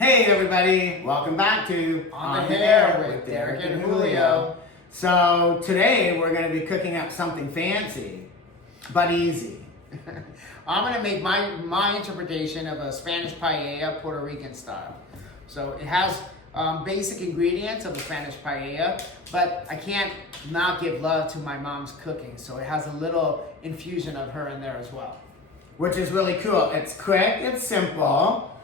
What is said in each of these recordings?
Hey everybody, welcome back to On the Air with Derek and Julio. So today we're going to be cooking up something fancy, but easy. I'm going to make my interpretation of a Spanish paella, Puerto Rican style. So it has basic ingredients of a Spanish paella, but I can't not give love to my mom's cooking. So it has a little infusion of her in there as well. Which is really cool. It's quick, it's simple.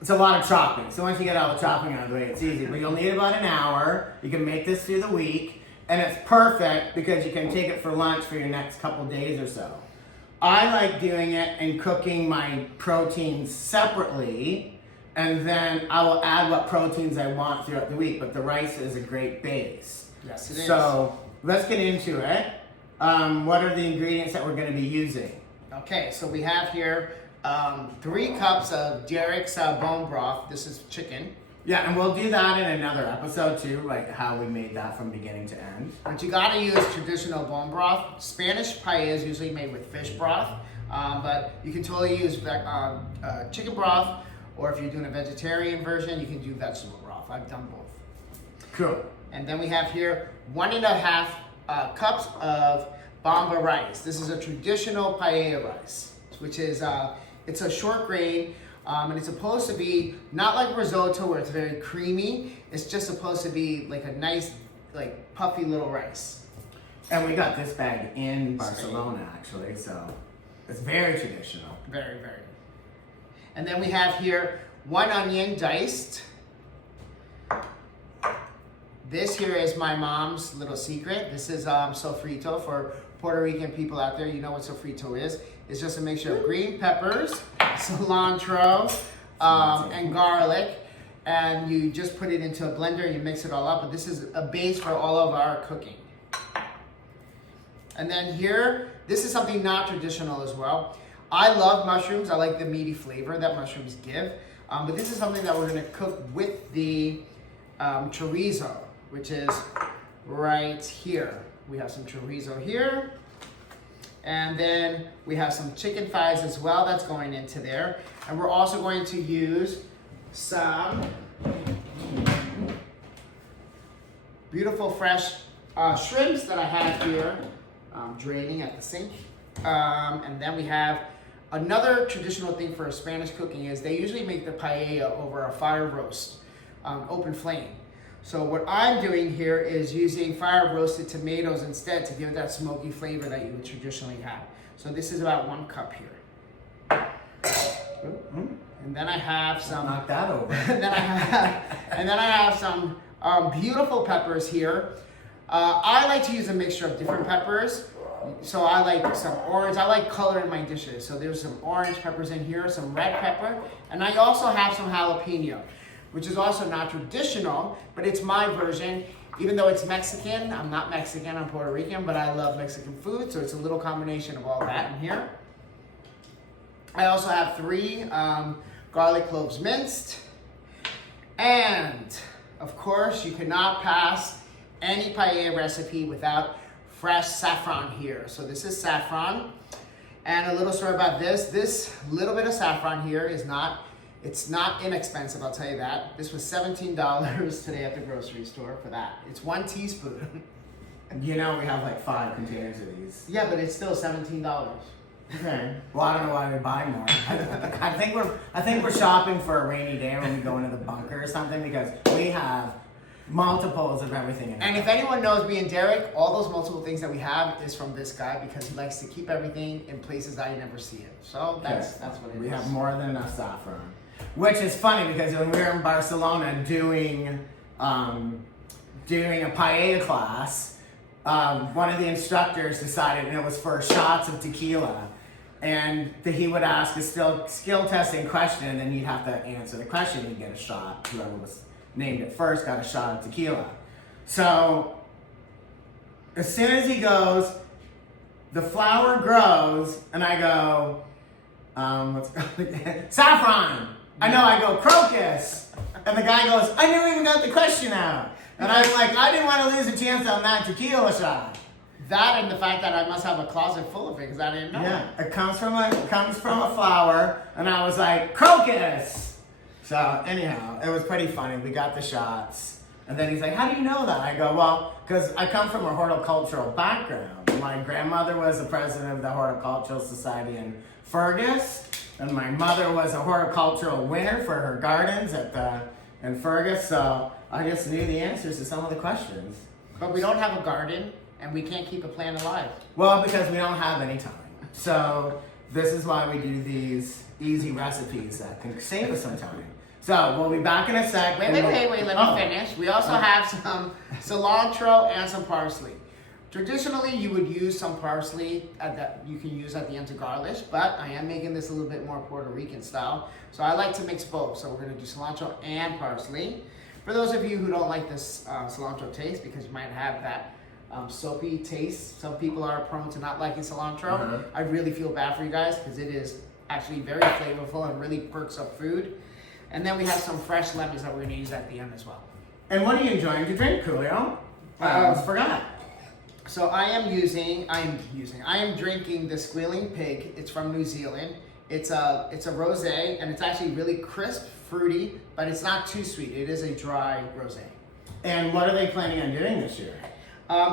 It's a lot of chopping. So once you get all the chopping out of the way, it's easy. But you'll need about an hour. You can make this through the week. And it's perfect because you can take it for lunch for your next couple days or so. I like doing it and cooking my proteins separately. And then I will add what proteins I want throughout the week. But the rice is a great base. Yes, it is. So let's get into it. What are the ingredients that we're going to be using? Okay, so we have here 3 cups of Derek's bone broth. This is chicken. Yeah, and we'll do that in another episode too, like how we made that from beginning to end. But you gotta use traditional bone broth. Spanish paella is usually made with fish broth, but you can totally use chicken broth, or if you're doing a vegetarian version, you can do vegetable broth. I've done both. Cool. And then we have here 1.5 cups of bamba rice. This is a traditional paella rice, which is it's a short grain. And it's supposed to be not like risotto where it's very creamy. It's just supposed to be like a nice, like puffy little rice. And we got this bag in Barcelona actually, so it's very traditional. Very, very. And then we have here 1 onion diced. This here is my mom's little secret. This is sofrito for Puerto Rican people out there. You know what sofrito is. It's just a mixture of green peppers, cilantro, and garlic. And you just put it into a blender and you mix it all up. But this is a base for all of our cooking. And then here, this is something not traditional as well. I love mushrooms. I like the meaty flavor that mushrooms give. But this is something that we're gonna cook with the chorizo, which is right here. We have some chorizo here. And then we have some chicken thighs as well that's going into there. And we're also going to use some beautiful fresh shrimps that I have here, draining at the sink. And then we have another traditional thing for Spanish cooking is they usually make the paella over a fire roast, open flame. So what I'm doing here is using fire roasted tomatoes instead to give it that smoky flavor that you would traditionally have. So this is about 1 cup here. And then I have some. Knock that over. and then I have some beautiful peppers here. I like to use a mixture of different peppers. So I like some orange. I like color in my dishes. So there's some orange peppers in here, some red pepper, and I also have some jalapeno, which is also not traditional, but it's my version. Even though it's Mexican, I'm not Mexican, I'm Puerto Rican, but I love Mexican food, so it's a little combination of all that in here. I also have 3 garlic cloves minced. And, of course, you cannot pass any paella recipe without fresh saffron here. So this is saffron. And a little story about this little bit of saffron here is it's not inexpensive, I'll tell you that. This was $17 today at the grocery store for that. It's 1 teaspoon. You know we have like 5 containers of these. Yeah, but it's still $17. Okay. Well, I don't know why we buy more. I think we're shopping for a rainy day when we go into the bunker or something because we have multiples of everything in And it. if anyone knows me and Derek, all those multiple things that we have is from this guy because he likes to keep everything in places I never see it. So that's what it is. We have more than enough saffron. Which is funny because when we were in Barcelona doing a paella class, one of the instructors decided, and it was for shots of tequila, and he would ask a skill testing question, and then you'd have to answer the question. You'd get a shot. Whoever was named it first got a shot of tequila. So as soon as he goes, the flower grows, and I go, what's it called again? Saffron. I go crocus, and the guy goes, I never even got the question out, and I'm like, I didn't want to lose a chance on that tequila shot. That and the fact that I must have a closet full of it because I didn't know. Yeah, it comes from a flower, and I was like, crocus. So anyhow, it was pretty funny. We got the shots. And then he's like, how do you know that? I go, well, because I come from a horticultural background. My grandmother was the president of the Horticultural Society in Fergus. And my mother was a horticultural winner for her gardens in Fergus. So I just knew the answers to some of the questions. But we don't have a garden, and we can't keep a plant alive. Well, because we don't have any time. So this is why we do these easy recipes that can save us some time. So we'll be back in a sec. Wait, let me finish. We also have some cilantro and some parsley. Traditionally, you would use some parsley you can use at the end to garnish, but I am making this a little bit more Puerto Rican style. So I like to mix both. So we're gonna do cilantro and parsley. For those of you who don't like this cilantro taste, because you might have that soapy taste, some people are prone to not liking cilantro. I really feel bad for you guys because it is actually very flavorful and really perks up food. And then we have some fresh lemons that we're gonna use at the end as well. And what are you enjoying to drink, Julio? I almost forgot. So I am drinking the Squealing Pig. It's from New Zealand. It's a rosé, and it's actually really crisp, fruity, but it's not too sweet. It is a dry rosé. And what are they planning on doing this year?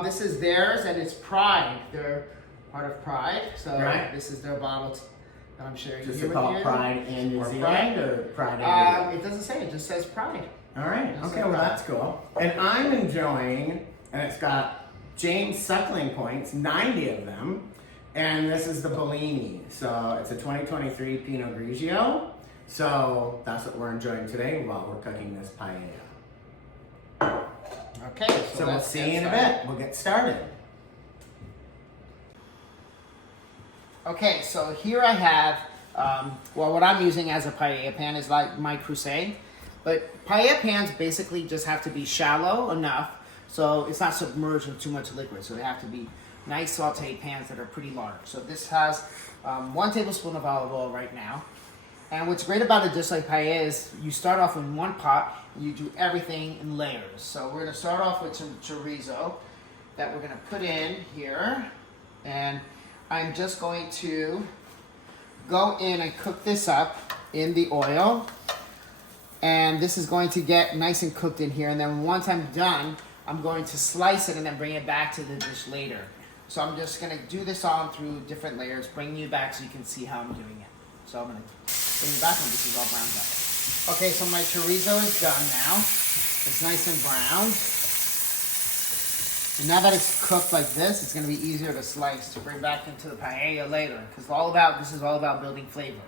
This is theirs, and it's Pride. They're part of Pride, so This is their bottle that I'm sharing Just here with called you. Pride in New Zealand or Pride in It doesn't say. It just says Pride. All right. Okay. Well, that's cool. And I'm enjoying, and it's got James suckling points, 90 of them, and this is the Bellini. So it's a 2023 Pinot Grigio. So that's what we're enjoying today while we're cooking this paella. Okay. So we'll see you in a bit. We'll get started. Okay, so here I have, what I'm using as a paella pan is like my Crusade. But paella pans basically just have to be shallow enough so it's not submerged with too much liquid. So they have to be nice sauteed pans that are pretty large. So this has 1 tablespoon of olive oil right now. And what's great about a dish like paella is you start off in one pot and you do everything in layers. So we're gonna start off with some chorizo that we're gonna put in here. And I'm just going to go in and cook this up in the oil. And this is going to get nice and cooked in here. And then once I'm done, I'm going to slice it and then bring it back to the dish later. So I'm just gonna do this on through different layers, bring you back so you can see how I'm doing it. So I'm gonna bring you back when this is all browned up. Okay, so my chorizo is done now. It's nice and browned. And now that it's cooked like this, it's gonna be easier to slice to bring back into the paella later, because this is all about building flavor.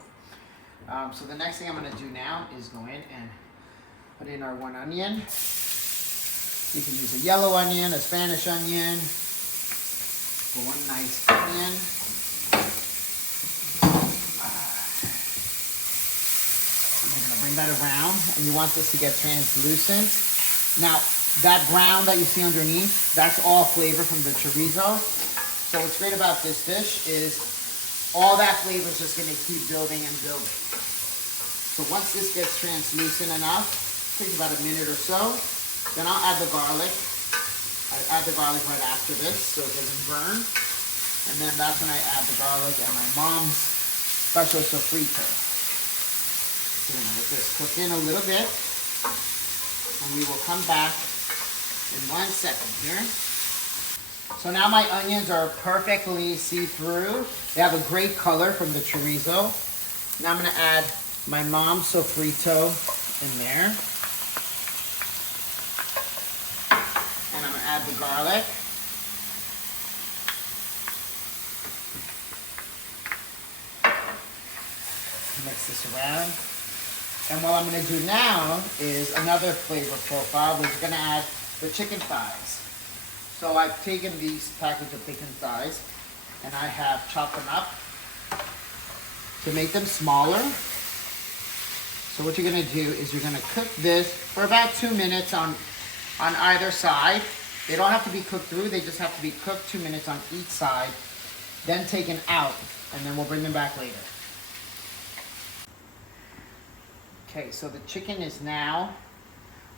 So the next thing I'm gonna do now is go in and put in our 1 onion. You can use a yellow onion, a Spanish onion, for 1 nice onion. I'm gonna bring that around, and you want this to get translucent. Now, that brown that you see underneath, that's all flavor from the chorizo. So what's great about this dish is all that flavor is just gonna keep building and building. So once this gets translucent enough, takes about a minute or so, then I'll add the garlic. I add the garlic right after this so it doesn't burn. And then that's when I add the garlic and my mom's special sofrito. So we're gonna let this cook in a little bit. And we will come back in 1 second here. So now my onions are perfectly see-through. They have a great color from the chorizo. Now I'm gonna add my mom's sofrito in there. And I'm gonna add the garlic. Mix this around. And what I'm gonna do now is another flavor profile. We're gonna add the chicken thighs. So I've taken these package of chicken thighs and I have chopped them up to make them smaller. So what you're gonna do is you're gonna cook this for about 2 minutes on either side. They don't have to be cooked through, they just have to be cooked 2 minutes on each side, then taken out, and then we'll bring them back later. Okay, so the chicken is now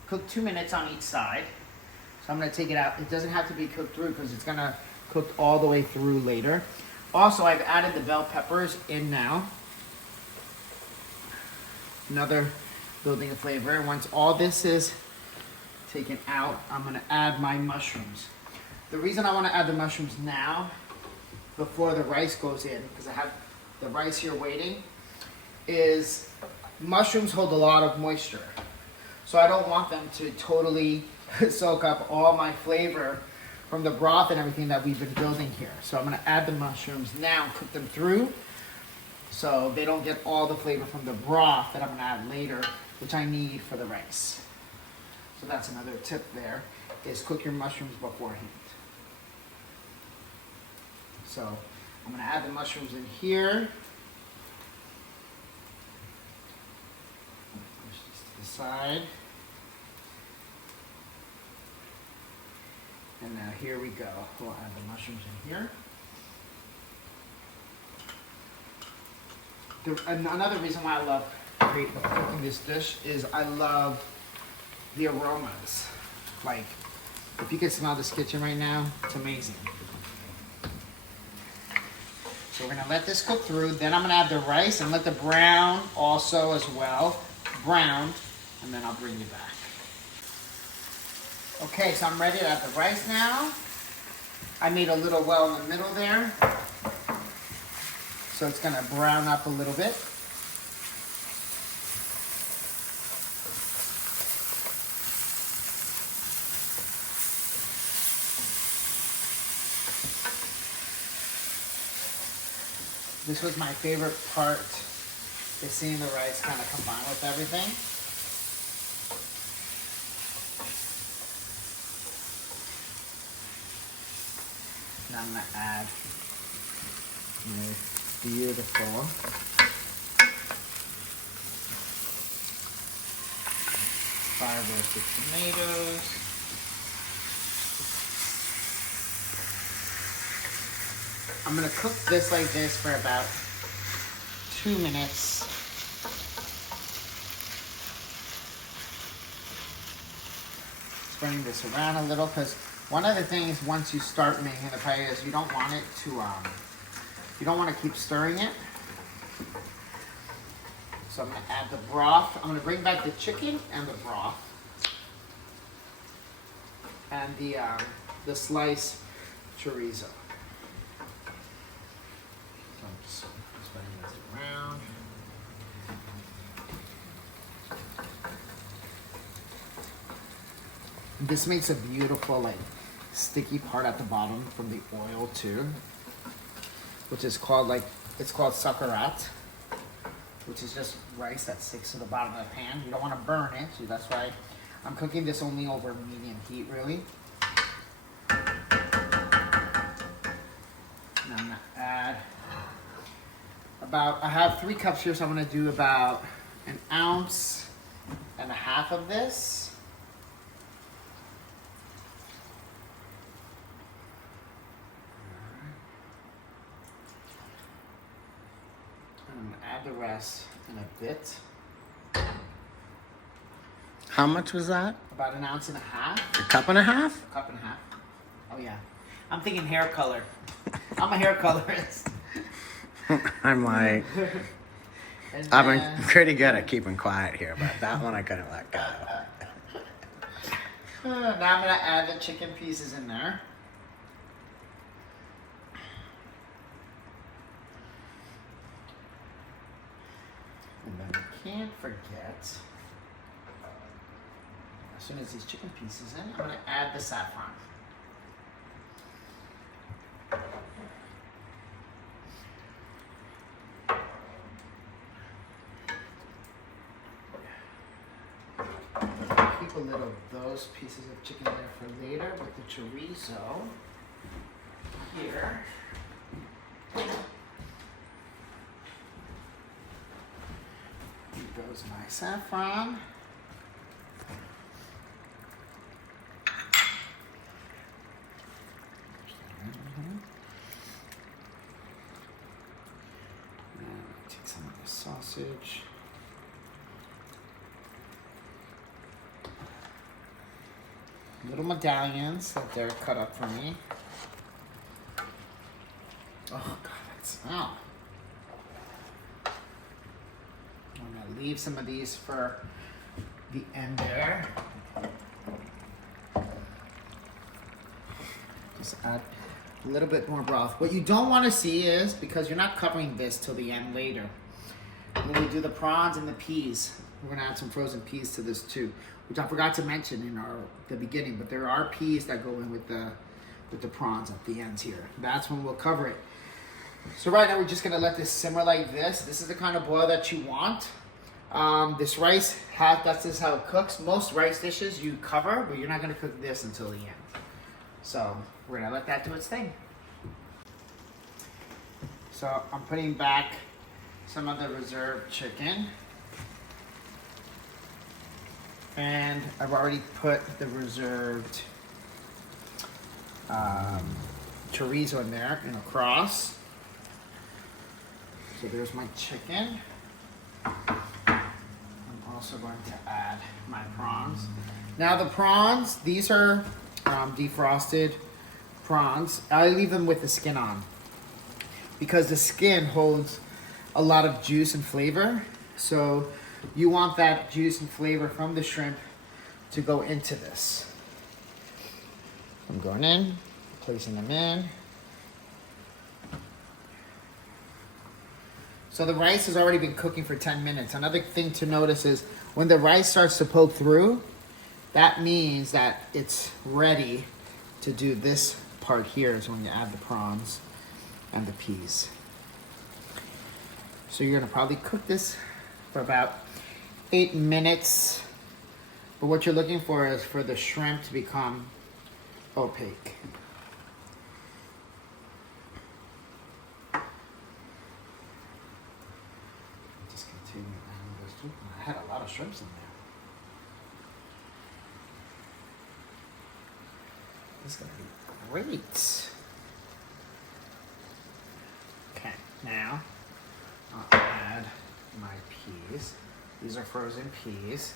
cooked 2 minutes on each side. So I'm gonna take it out. It doesn't have to be cooked through because it's gonna cook all the way through later. Also, I've added the bell peppers in now. Another building a flavor. Once all this is taken out, I'm gonna add my mushrooms. The reason I wanna add the mushrooms now, before the rice goes in, because I have the rice here waiting, is mushrooms hold a lot of moisture. So I don't want them to totally soak up all my flavor from the broth and everything that we've been building here. So I'm gonna add the mushrooms now, cook them through, so they don't get all the flavor from the broth that I'm gonna add later, which I need for the rice. So that's another tip there, is cook your mushrooms beforehand. So I'm gonna add the mushrooms in here. Push this to the side. And now here we go. We'll add the mushrooms in here. Another reason why I love cooking this dish is I love the aromas. Like, if you can smell this kitchen right now, it's amazing. So we're gonna let this cook through. Then I'm gonna add the rice and let the brown also as well, browned, and then I'll bring you back. Okay, so I'm ready to add the rice now. I made a little well in the middle there. So it's gonna brown up a little bit. This was my favorite part, is seeing the rice kind of combine with everything. Now I'm gonna add my beautiful fire roasted tomatoes. I'm gonna cook this like this for about 2 minutes. Spreading this around a little, because one of the things once you start making the paella is you don't want it to, you don't want to keep stirring it. So I'm gonna add the broth. I'm gonna bring back the chicken and the broth. And the sliced chorizo. So I'm just spreading this around. This makes a beautiful, like, sticky part at the bottom from the oil too, which is called, like, it's called sakarat, which is just rice that sticks to the bottom of the pan. You don't want to burn it, so that's why I'm cooking this only over medium heat, really. And I'm gonna add I have 3 cups here, so I'm gonna do about 1.5 ounces of this. I'm gonna add the rest in a bit. How much was that? About 1.5 ounces. A cup and a half? A cup and a half. Oh yeah. I'm thinking hair color. I'm a hair colorist. I'm like, I've been pretty good at keeping quiet here, but that one I couldn't let go. Now I'm gonna add the chicken pieces in there. And then you can't forget, as soon as these chicken pieces in, I'm gonna add the saffron. Keep a little of those pieces of chicken there for later with the chorizo here. Here goes my saffron. And take some of the sausage. Little medallions that they're cut up for me. Oh God, that smell. I'm gonna leave some of these for the end there. Just add a little bit more broth. What you don't want to see is, because you're not covering this till the end later, when we do the prawns and the peas, we're gonna add some frozen peas to this too, which I forgot to mention in the beginning, but there are peas that go in with the prawns at the ends here. That's when we'll cover it. So right now we're just gonna let this simmer like this. This is the kind of boil that you want. This rice, that's just how it cooks. Most rice dishes you cover, but you're not gonna cook this until the end. So we're gonna let that do its thing. So I'm putting back some of the reserved chicken. And I've already put the reserved chorizo in there and across. So there's my chicken. I'm also going to add my prawns. Now the prawns, these are defrosted prawns. I leave them with the skin on because the skin holds a lot of juice and flavor. So you want that juice and flavor from the shrimp to go into this. I'm going in, placing them in. So the rice has already been cooking for 10 minutes. Another thing to notice is when the rice starts to poke through, that means that it's ready to do this part here is when you add the prawns and the peas. So you're gonna probably cook this for about 8 minutes. But what you're looking for is for the shrimp to become opaque. Just continue adding those two. I had a lot of shrimps in there. This is gonna be great. Okay, now I'll add my peas. These are frozen peas.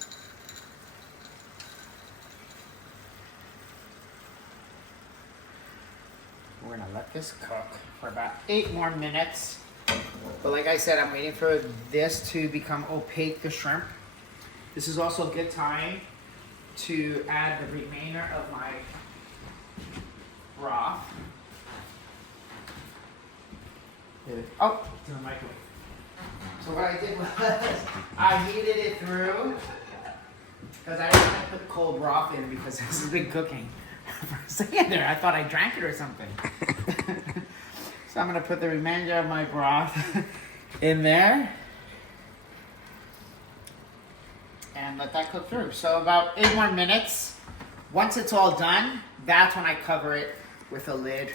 We're gonna let this cook for about 8 more minutes. But like I said, I'm waiting for this to become opaque, the shrimp. This is also a good time to add the remainder of my broth. Oh, to the microwave. So what I did was I heated it through because I didn't want to put cold broth in because this has been cooking for a second there. I thought I drank it or something. So I'm going to put the remainder of my broth in there and let that cook through. So about 8 more minutes. Once it's all done, that's when I cover it with a lid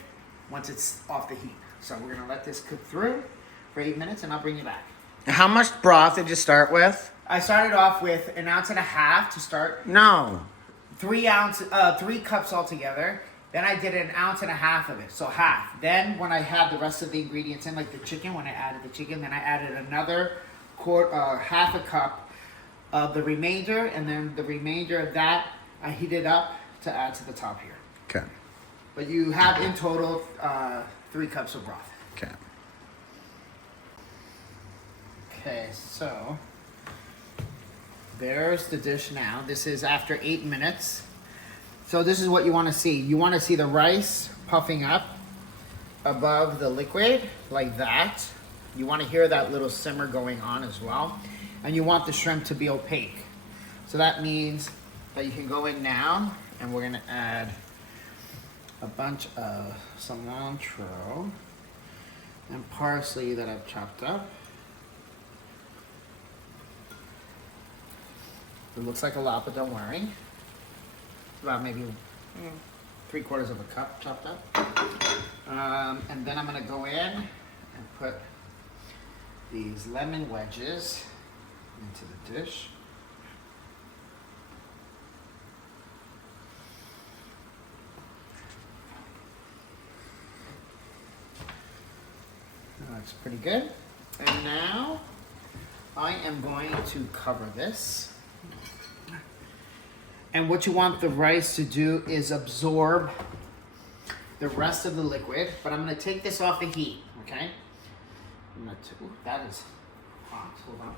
once it's off the heat. So we're going to let this cook through for 8 minutes and I'll bring you back. How much broth did you start with? I started off with 1.5 ounces to start. No. 3 cups altogether. Then I did 1.5 ounces of it, so half. Then when I had the rest of the ingredients in, like the chicken, when I added the chicken, then I added another half a cup of the remainder, and then the remainder of that I heated up to add to the top here. Okay. But you have in total 3 cups of broth. Okay. Okay, so there's the dish now. This is after 8 minutes. So this is what you want to see. You want to see the rice puffing up above the liquid like that. You want to hear that little simmer going on as well. And you want the shrimp to be opaque. So that means that you can go in now and we're going to add a bunch of cilantro and parsley that I've chopped up. It looks like a lot, but don't worry. About maybe 3/4 of a cup chopped up. And then I'm gonna go in and put these lemon wedges into the dish. That looks pretty good. And now I am going to cover this. And what you want the rice to do is absorb the rest of the liquid. But I'm going to take this off the heat, okay? Ooh, that is hot. Hold on.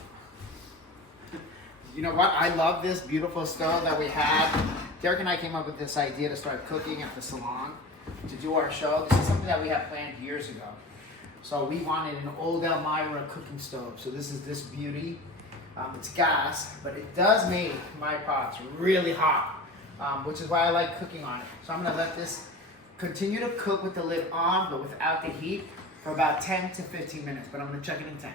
You know what? I love this beautiful stove that we have. Derek and I came up with this idea to start cooking at the salon to do our show. This is something that we had planned years ago. So we wanted an old Elmira cooking stove. So this is this beauty. It's gas, but it does make my pots really hot, which is why I like cooking on it. So I'm gonna let this continue to cook with the lid on, but without the heat for about 10 to 15 minutes, but I'm gonna check it in 10.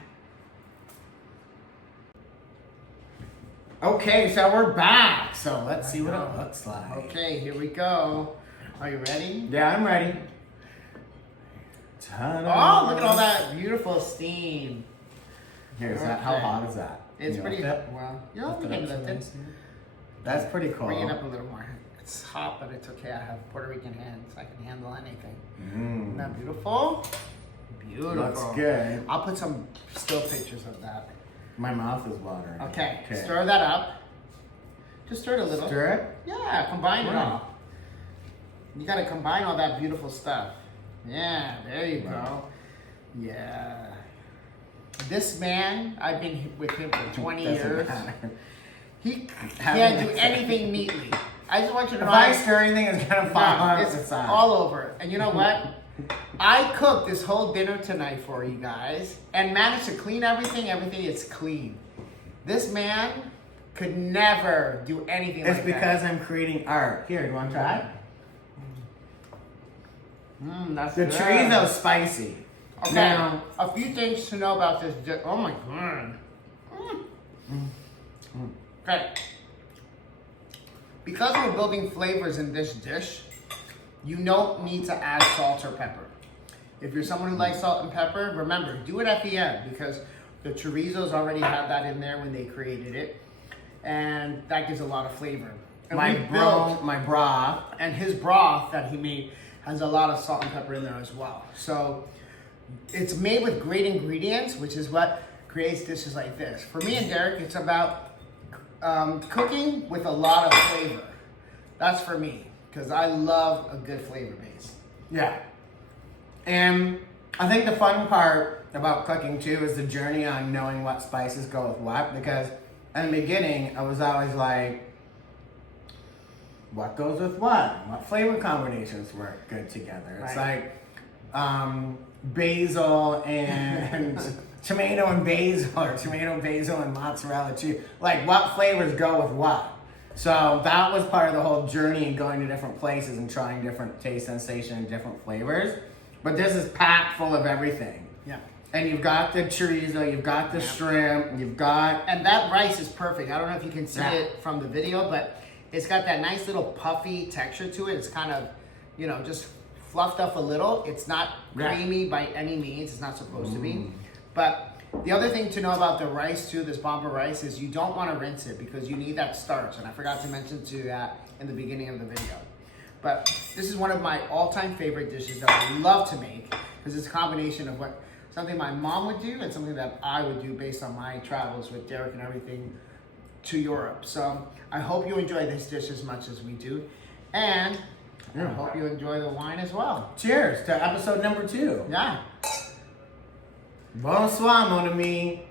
Okay, so we're back. So let's see what it looks like. Okay, here we go. Are you ready? Yeah, I'm ready. Ta-da. Oh, look at all that beautiful steam. Here's that. How hot is that? It's You pretty lift it? well. You know, Lift we it can up lift some it. nice. That's pretty cool. Bring it up a little more. It's hot, but it's okay. I have Puerto Rican hands. I can handle anything. Isn't that beautiful? Beautiful. Looks good. I'll put some still pictures of that. My mouth is watering. Okay, stir that up. Just stir it a little. Stir it? Yeah, combine it Right. all. You gotta combine all that beautiful stuff. Yeah, there you Right. go. Yeah. This man, I've been with him for 20 Doesn't years. matter. He Having can't do it- anything neatly. I just want you to If know. I stir anything, it's gonna fall on the It's side. all over. And you know what? I cooked this whole dinner tonight for you guys and managed to clean everything. Everything is clean. This man could never do anything It's like because I'm creating art. Here, you want to try? that. That's The good. chorizo's spicy. Okay, Now, a few things to know about this dish. Oh my god. Okay. Because we're building flavors in this dish, you don't need to add salt or pepper. If you're someone who likes salt and pepper, remember, do it at the end because the chorizos already have that in there when they created it. And that gives a lot of flavor. And my we built, broth. and his broth that he made has a lot of salt and pepper in there as well. So it's made with great ingredients, which is what creates dishes like this. For me and Derek, it's about cooking with a lot of flavor. That's for me, because I love a good flavor base. Yeah. And I think the fun part about cooking too is the journey on knowing what spices go with what. Because in the beginning, I was always like, what goes with what? What flavor combinations work good together? It's Right. like basil and tomato and basil, or tomato, basil, and mozzarella cheese. Like, what flavors go with what? So that was part of the whole journey, going to different places and trying different taste, sensation, and different flavors. But this is packed full of everything. Yeah. And you've got the chorizo, you've got the shrimp, you've got... And that rice is perfect. I don't know if you can see Yeah. it from the video, but it's got that nice little puffy texture to it. It's kind of, just fluffed up a little. It's not Yeah. creamy by any means. It's not supposed to be. But the other thing to know about the rice too, this bomba rice, is you don't want to rinse it because you need that starch. And I forgot to mention to that in the beginning of the video. But this is one of my all-time favorite dishes that I love to make because it's a combination of something my mom would do and something that I would do based on my travels with Derek and everything to Europe. So I hope you enjoy this dish as much as we do. And I hope you enjoy the wine as well. Cheers to episode number 2. Yeah. Bonsoir, mon ami.